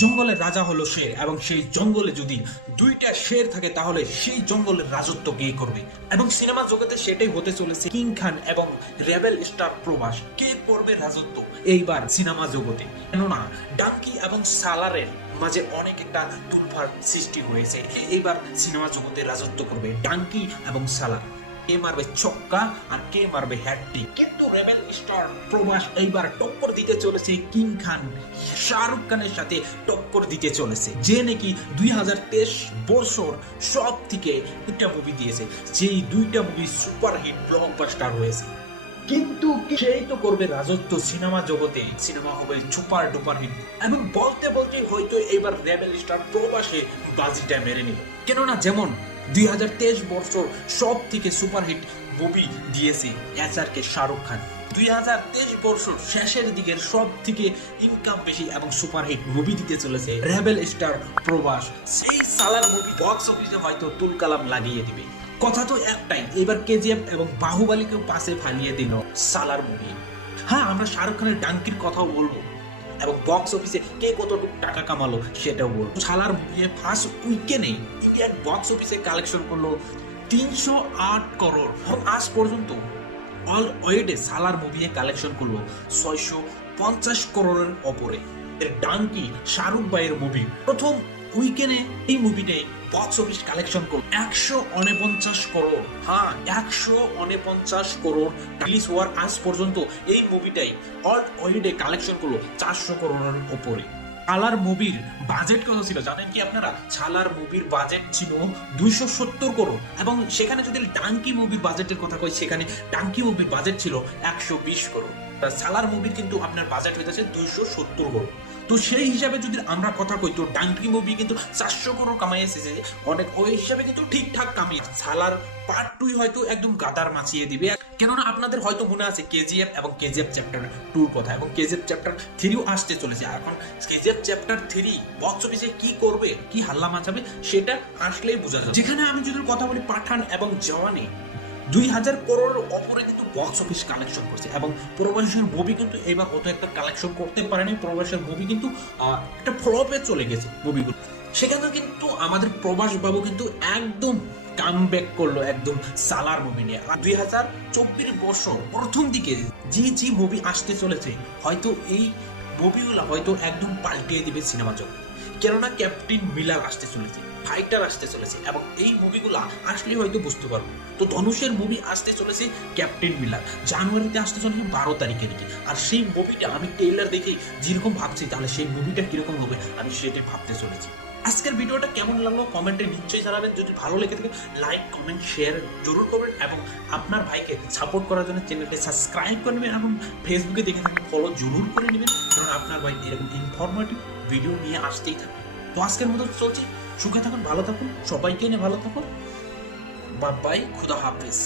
জঙ্গলের রাজা হলো শের, এবং সেই জঙ্গলে যদি দুইটা শের থাকে তাহলে সেই জঙ্গলের রাজত্ব কে করবে। এবং সিনেমা জগতে সেটাই হতে চলেছে। কিং খান এবং রেবেল স্টার প্রভাস কে করবে রাজত্ব এইবার সিনেমা জগতে। কেননা ডাঙ্কি এবং সালারের মাঝে অনেক একটা তুলফার সৃষ্টি হয়েছে। এইবার সিনেমা জগতে রাজত্ব করবে ডাঙ্কি এবং সালার। কে মারবে ছক্কা আর কে মারবে হ্যাটট্রিক। কিন্তু রেবেল স্টার প্রভাস এইবার টক্কর দিতে চলেছে কিং খান শাহরুখ খানের সাথে টক্কর দিতে চলেছে, যে নাকি 2023 বছর সব থেকে দুইটা মুভি দিয়েছে, যেই দুইটা মুভি সুপারহিট ব্লকবাস্টার হয়েছে। কিন্তু সেই তো করবে রাজত্ব সিনেমা জগতে। সিনেমা হবে সুপার ডুপার হিট, এবং বলতে বলতে হয়তো এবার রেবেল স্টার প্রবাসে বাজিটা মেরে নিল। কেননা যেমন 2023 বছর সব থেকে সুপারহিট মুভি দিয়েছে এসআরকে শাহরুখ খান, 2023 বছর শেষের দিকের সব থেকে ইনকাম বেশি এবং সুপারহিট মুভি দিতে চলেছে রেবেল স্টার প্রবাস। সেই সালার মুভি বক্স অফিসে হয়তো তুলকালাম লাগিয়ে দিবে। কথা তো একটাই, এবার কেজিএফ এবং বাহুবলীকেও পাশে ফালিয়ে দিল সালার মুভি। হ্যাঁ, আমরা শাহরুখ খানের ডাঙ্কির কথাও বলবো, এবং বক্স অফিসে কে কতটুকু টাকা কামালো সেটাও বলবো। সালার মুভি ফার্স্ট উইকেন্ডে ইন্ডিয়ান বক্স অফিসে কালেকশন করলো 308 করোড়, এবং আজ পর্যন্ত অল ওয়েডে সালার মুভি কালেকশন করলো 650 করোড়ের ওপরে। ডাঙ্কি শাহরুখ ভাইয়ের মুভি প্রথম উইকেন্ডে এই মুভিটাই বক্স অফিস কালেকশন করলো 149 করোড়। হ্যাঁ, 149 করোড় রিলিজ হওয়ার আজ পর্যন্ত এই মুভিটাই অল ওয়েডে কালেকশন করলো 400 করোড়ের ওপরে। ছালার মুভির বাজেট কত ছিল জানেন কি আপনারা? ছালার মুভির বাজেট ছিল 270 করোড়, এবং সেখানে যদি ডাঙ্কি মুভির বাজেটের কথা কই, সেখানে ডাঙ্কি মুভির বাজেট ছিল 120 করোড়। ছালার মুভির কিন্তু আপনার বাজেট হইতেছে 270 করোড়। তো সেই হিসাবে যদি আমরা কথা কই, তো ডাঙ্কি মুভি কিন্তু 400 করোড় কামাই এসেছে, অনেক ওই হিসাবে কিন্তু ঠিকঠাক কামিয়ে। ছালার পার্ট 2 হয়তো একদম গাদার মাছিয়ে দিবে। কেননা আপনাদের হয়তো মনে আছে কেজিএফ এবং কেজিএফ চ্যাপ্টার 2 কথা, এবং কেজিএফ চ্যাপ্টার 3ও আসতে চলেছে। এখন কেজিএফ চ্যাপ্টার 3 বক্স অফিসে কি করবে, কি হাল্লা মাচাবে, সেটা আসলেই বোঝা যাবে। যেখানে আমি যদি কথা বলি পাঠান এবং জওয়ানি 2000 করোড়ের ওপরে কিন্তু বক্স অফিস কালেকশন করছে, এবং প্রবাসের মুভি কিন্তু এবার অত একটা কালেকশন করতে পারেনি। প্রবাসের মুভি কিন্তু একটা ফ্লপে চলে গেছে মুভিগুলো। সেখানে কিন্তু আমাদের প্রবাস বাবু কিন্তু একদম কামব্যাক করলো একদম সালার মুভি নিয়ে। 2024 বছর প্রথম দিকে যে মুভি আসতে চলেছে, হয়তো এই মুভিগুলো হয়তো একদম পাল্টিয়ে দিবে সিনেমা জগৎ। কেননা ক্যাপ্টেন মিলার আসতে চলেছে, ফাইটার আসতে চলেছে, এবং এই মুভিগুলো আসলে হয়তো বুঝতে পারবো। তো ধনুষের মুভি আসতে চলেছে ক্যাপ্টেন মিলার, জানুয়ারিতে আসতে চলেছে 12 তারিখে নাকি। আর সেই মুভিটা আমি ট্রেলার দেখে যেরকম ভাবছি, তাহলে সেই মুভিটা কিরকম হবে আমি সেটাই ভাবতে চলেছি। আজকের ভিডিওটা কেমন লাগলো কমেন্টে নিশ্চয়ই জানাবেন। যদি ভালো লেগে থাকে লাইক কমেন্ট শেয়ার জরুর করবেন, এবং আপনার ভাইকে সাপোর্ট করার জন্য চ্যানেলটি সাবস্ক্রাইব করে নেবেন, এবং ফেসবুকে দেখে থাকলে ফলো জরুর করে নেবেন, কারণ আপনার ভাই এরকম ইনফরমেটিভ ভিডিও নিয়ে আসতেই থাকে। তো আজকের মতো চলছে, সুখে থাকুন, ভালো থাকুন, সবাইকে নিয়ে ভালো থাকুন। বাই বাই, খুদা হাফেজ।